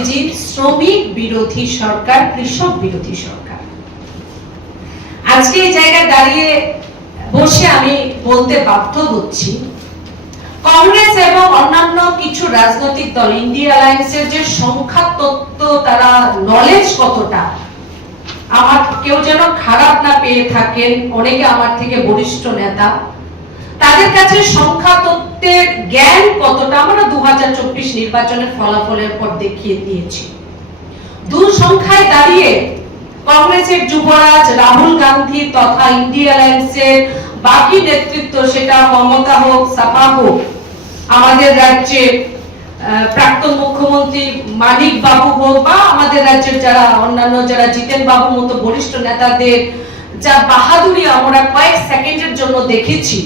মোদীজির শ্রমিক বিরোধী সরকার, কৃষক বিরোধী সরকার। আজকে এই জায়গায় দাঁড়িয়ে বসে আমি বলতে বাধ্য হচ্ছি, কংগ্রেস এবং অন্যান্য কিছু রাজনৈতিক দল ইন্ডিয়া অ্যালায়েন্সের যে সংখ্যা তত্ত্ব, তারা নলেজ কতটা, আমার কেউ যেন খারাপ না পেয়ে থাকেন, অনেকে আমার থেকে বরিষ্ঠ নেতা, তাদের কাছে সংখ্যা তত্ত্বের জ্ঞান কতটা আমরা 2024 নির্বাচনের ফলাফলের পর দেখিয়ে দিয়েছি। দূর সংখ্যায় দাঁড়িয়ে কংগ্রেসের যুবরাজ রাহুল গান্ধী তথা ইন্ডিয়া অ্যালায়েন্সের বাকি নেতৃত্ব, সেটা মমতা হোক, সাপা হোক, আমাদের রাজ্যে প্রাক্তন মুখ্যমন্ত্রী মানিক বাবু হোক, বা আমাদের রাজ্যের যারা অন্যান্য যারা জিতেন বাবুর মতো বরিষ্ঠ নেতাদের যা বাহাদুরি আমরা কয়েক সেকেন্ডের জন্য দেখেছি,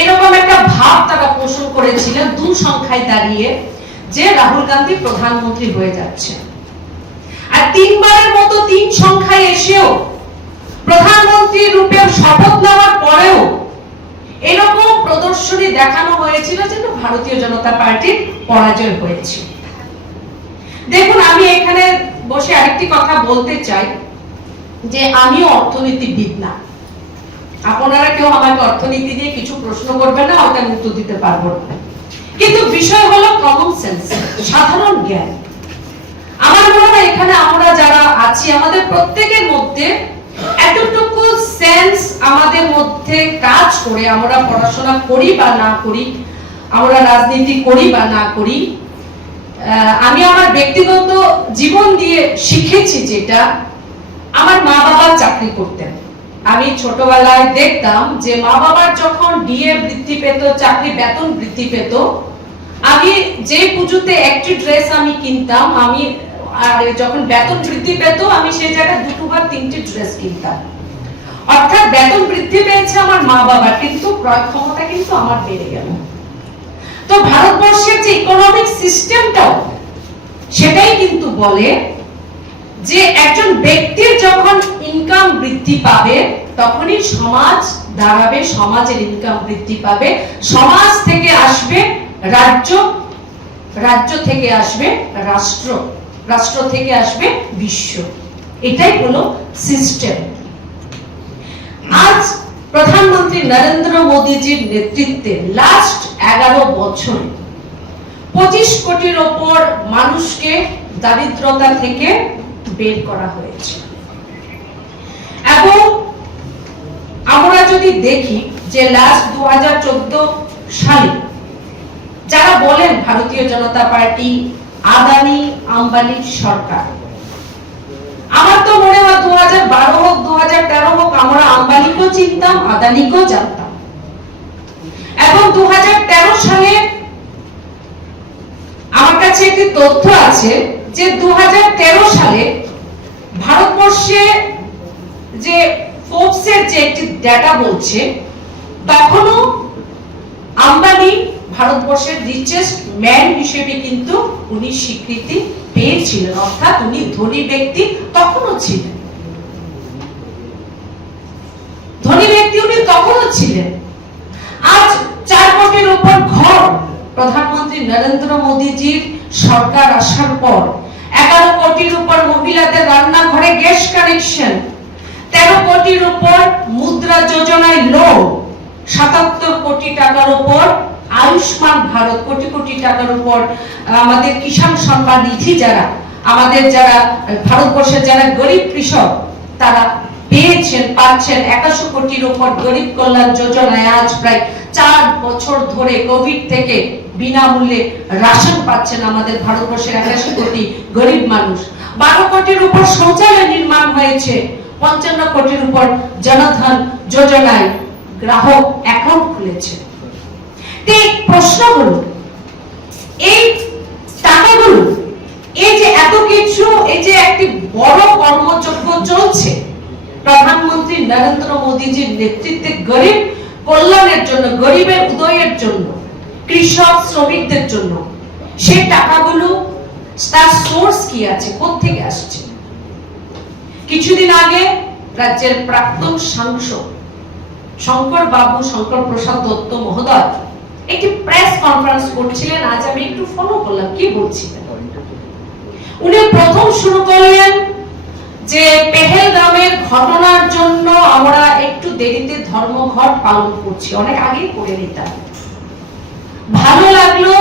এরকম একটা ভাব তারা পোষণ করেছিলেন দূর সংখ্যায় দাঁড়িয়ে যে রাহুল গান্ধী প্রধানমন্ত্রী হয়ে যাচ্ছে। আর তিনবারের মতো তিন সংখ্যায় এসেও প্রধানমন্ত্রী রূপে শপথ নেওয়ার পরেও এরকম প্রদর্শনী দেখানো হয়েছিল যেন ভারতীয় জনতা পার্টির পরাজয় হয়েছে। দেখুন, আমি এখানে বসে আরেকটি কথা বলতে চাই যে আমিও অর্থনীতিবিদ না, আপনারা কেউ আমাকে অর্থনীতি নিয়ে কিছু প্রশ্ন করবেন না, হয়তো আমি উত্তর দিতে পারবো না, কিন্তু বিষয় হলো কমন সেন্স, সাধারণ জ্ঞান। আমার মনে হয় এখানে আমরা যারা আছি আমাদের প্রত্যেকের মধ্যে এতটুকু সেন্স আমাদের মধ্যে কাজ করে, আমরা পড়াশোনা করি বা না করি, আমরা রাজনীতি করি বা না করি, আমি আমার ব্যক্তিগত জীবন দিয়ে শিখেছি যেটা, আমার মা বাবা চাকরি করতেন, আমি ছোটবেলায় দেখতাম যে মা বাবার যখন ডিএ বৃদ্ধি পেত, চাকরি বেতন বৃদ্ধি পেত, আমি যে পুজোতে একটি ড্রেস আমি কিনতাম, আমি আর যখন বেতন বৃদ্ধি পেত আমি সেই জায়গায় দুটো বা তিনটি ড্রেস কিনতাম। অর্থাৎ বেতন বৃদ্ধি পেয়েছে আমার মা বাবা, কিন্তু ক্রয় ক্ষমতা কিন্তু আমার বেড়ে গেল। তো ভারতবর্ষের যে ইকোনমিক সিস্টেমটাও সেটাই কিন্তু বলে যে একজন ব্যক্তির যখন ইনকাম বৃদ্ধি পাবে তখনই সমাজ দাঁড়াবে, সমাজের ইনকাম বৃদ্ধি পাবে, সমাজ থেকে আসবে রাজ্য, রাজ্য থেকে আসবে রাষ্ট্র, রাষ্ট্র থেকে আসবে বিশ্ব। এটাই হলো সিস্টেম। আজ প্রধানমন্ত্রী নরেন্দ্র মোদীজির নেতৃত্বে লাস্ট 11 বছর 25 কোটির ওপর মানুষকে দারিদ্রতা থেকে বের করা হয়েছে। এবং আমরা যদি দেখি যে লাস্ট 2014 সালে যারা বলেন ভারতীয় জনতা পার্টি আদানি আম্বানির সরকার, আমার তো মনে হয় 2012 হোক 2013 হোক আমরা আম্বানিকেও চিনতাম, আদানিকেও জানতাম। এবং 2013 সালে আমার কাছে একটি তথ্য আছে যে 2013 সালে ভারতবর্ষে যে ফোর্বসের যে একটি ডেটা বলছে, তখনও আম্বানি ভারতবর্ষের রিচেস্ট ম্যান হিসেবে কিন্তু উনি স্বীকৃতি পেয়েছিলেন, অর্থাৎ উনি ধনী ব্যক্তি তখনও ছিলেন, ধনী ব্যক্তি উনি তখনও ছিলেন। আজ 4 কোটির উপর ঘর প্রধানমন্ত্রী নরেন্দ্র মোদীজির সরকার আসার পর, 11 কোটির উপর মহিলাদের রান্নাঘরে গ্যাস কানেকশন, 13 কোটির উপর মুদ্রা যোজনায় লোন, 77 কোটি টাকার উপর আয়ুষ্মান ভারত, কোটি কোটি টাকার উপর আমাদের কিষাণ সম্মান নিধি, যারা আমাদের যারা ভারতবর্ষের যারা গরিব কৃষক তারা পেয়েছেন, পাচ্ছেন। 81 কোটির উপর গরিব কল্যাণ যোজনায় আজ প্রায় 4 বছর ধরে কোভিড থেকে বিনামূল্যে রাশন পাচ্ছেন আমাদের ভারতবর্ষের 81 কোটি গরিব মানুষ। 12 কোটির উপর শৌচালয় নির্মাণ হয়েছে, 55 কোটির উপর জনধন যোজনায় গ্রাহক অ্যাকাউন্ট খুলেছে। প্রশ্ন হলো, এই টাকাগুলো, এই যে এত কিছু, এই যে একটি বড় কর্মযজ্ঞ চলছে প্রধানমন্ত্রী নরেন্দ্র মোদীজির নেতৃত্বে গরিব কল্যাণের জন্য, গরিবের উদয়ের জন্য, কৃষক শ্রমিকদের জন্য, সেই টাকাগুলো তার সোর্স কি আছে, কোত্থেকে আসছে? কিছুদিন আগে রাজ্যের প্রাক্তন সাংসদ শঙ্কর প্রসাদ দত্ত মহোদয় একটি প্রেস কনফারেন্স করছিলেন, আজ আমি একটু ফলো করলাম কি বলছিলেন। উনি প্রথম শুরু করলেন যে পেহেলগামের ঘটনার জন্য আমরা একটু দেরিতে ধর্মঘট পালন করছি, অনেক আগেই করে নিতাম। ভালো লাগলো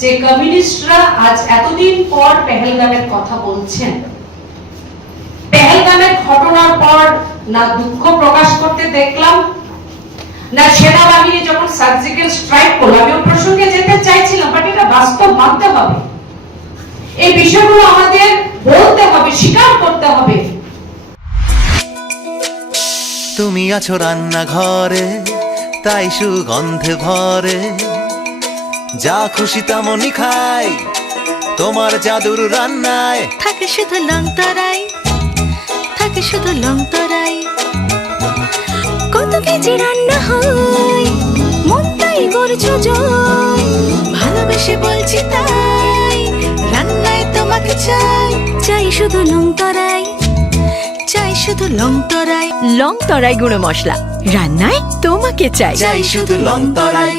যে কমিউনিস্টরা আজ এতদিন পর পেহেলগামের কথা বলছেন। পেহেলগামের ঘটনার পর না দুঃখ প্রকাশ করতে দেখলাম, না সেনাবাহিনী যখন সার্জিক্যাল স্ট্রাইক করলো, আমি ওই প্রসঙ্গে যেতে চাইছিলাম, বাট এটা বাস্তব মানতে হবে। এই বিষয়গুলো আমাদের বলতে হবে, স্বীকার করতে হবে। তুমি আছো রান্নাঘরে, তাই সুগন্ধে ভরে, যা খুশি তেমনই খাই তোমার জাদুর রান্নায়। থাকে শুধু লংতরাই, থাকে শুধু লংতরাই, কত কেজি রান্না হয়, মন তাই করছো জয়, ভালোবেসে বলছি তাই, রান্নায় তোমাকে চাই, চাই শুধু লংতরাই, চাই শুধু লংতরাই। লংতরাই গুঁড়ো মশলা, রান্নায় তোমাকে চাই, চাই শুধু লংতরাই।